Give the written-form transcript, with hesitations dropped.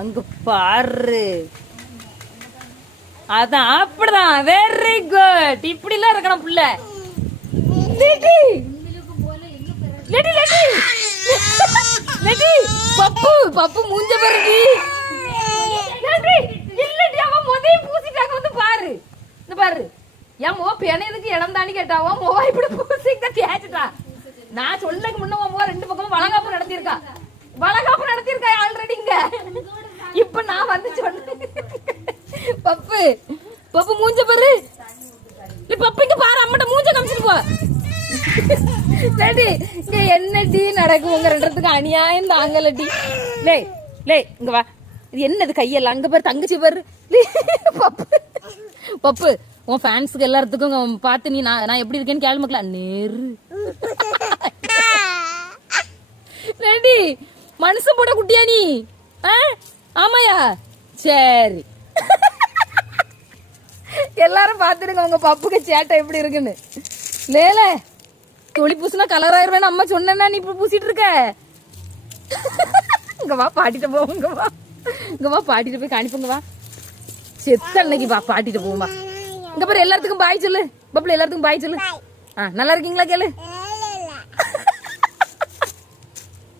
அங்க பாரு. அதான் அப்படிதான். Very good. இப்படி எல்லாம் இருக்கணும் புள்ள. பப்பு பப்பு மூஞ்ச பாருடி. இல்லடி அவன் மொதைய பூசிட்டாங்க. வந்து பாரு, இந்த பாரு. என் மோ பெனையதுக்கு இடம் தானி கேட்டாவோ மோவா இப்படி பூசிக்க தேய்ச்சிட்டா. நான் சொல்லக்கு முன்ன மோ ரெண்டு பக்கமும் வளகாப்பு நடத்திருக்கா. வளகாப்பு நடத்திருக்கா ஆல்ரெடி இங்க. இப்ப நான் வந்து சொன்னேன் பப்பு பப்பு மூஞ்ச பாரு. பப்பு இங்க பாரு, அம்மட்ட மூஞ்ச காமிச்சிட்டு போ. இங்க என்னடி நடக்கும் உங்க ரெண்டுத்துக்கு அநியாயம் தாங்கலடி. லே லே இங்க வா. இது என்னது கையெல்லாம் அங்க பாரு, தங்கச்சி பாரு. பப்பு பப்பு உன் ஃபேன்ஸுக்கு எல்லாத்துக்கும் பார்த்து நீ நான் எப்படி இருக்கேன்னு கேள்வி மக்களா நேரு. ரெடி மனுஷன் போட குட்டியா நீ? ஆமாயா, சரி. எல்லாரும் பாத்துருங்க உங்க பப்புக்கு சேட்டை எப்படி இருக்குன்னு. லேல தொழி பூசினா கலர் ஆயிருவேன் அம்மா சொன்னா நீ இப்ப பூசிட்டு இருக்க. இங்க வா பாட்டிட்ட போவோம். இங்க வா, இங்க வா பாட்டிட்டு போய் காணிப்போங்க. வா செத்த அன்னைக்கு வா பாட்டிட்டு போவோமா. இங்க பாரு எல்லாத்துக்கும் பாய் சொல்லு. பப்புல எல்லாத்துக்கும் பாய் சொல்லு. நல்லா இருக்கீங்களா கேளு.